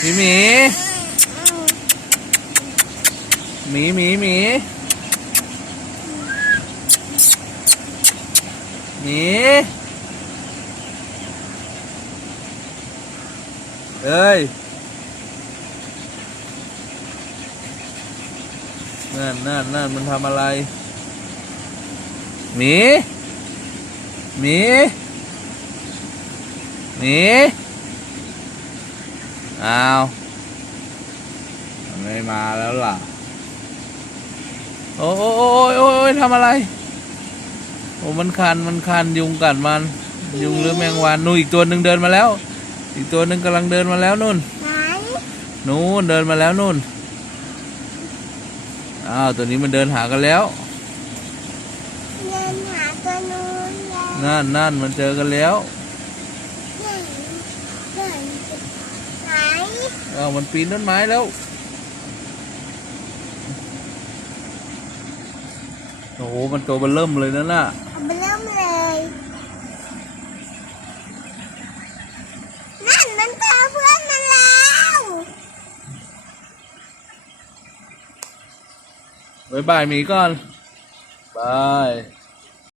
หมีหมีหมีหมีหมีหมีเอ้ยนั่นนั่นนั่นมันทำอะไรหมีหมีหมี อ้าวมันไม่มาแล้วล่ะ โอ้โอ้โอ้ยโอ้ยโอ้ยทำอะไร โอ้มันคันมันคันยุงกัดมัน ยุงหรือแมงวันนู่นอีกตัวหนึ่งเดินมาแล้ว อีกตัวหนึ่งกำลังเดินมาแล้วนู่นไหนนู่นเดินมาแล้วนู่นอ้าวตัวนี้มันเดินหากันแล้วเดินหาตัวนู้นแล้วนั่นนั่นมันเจอกันแล้ว อ้าวมันปีนต้นไม้แล้ว โอ้โห มันตัวเบนเริ่มเลยนั่นน่ะเอาไปเริ่มเลย นั่นมันเจอเพื่อนมันแล้วบายบายหมีก่อน บาย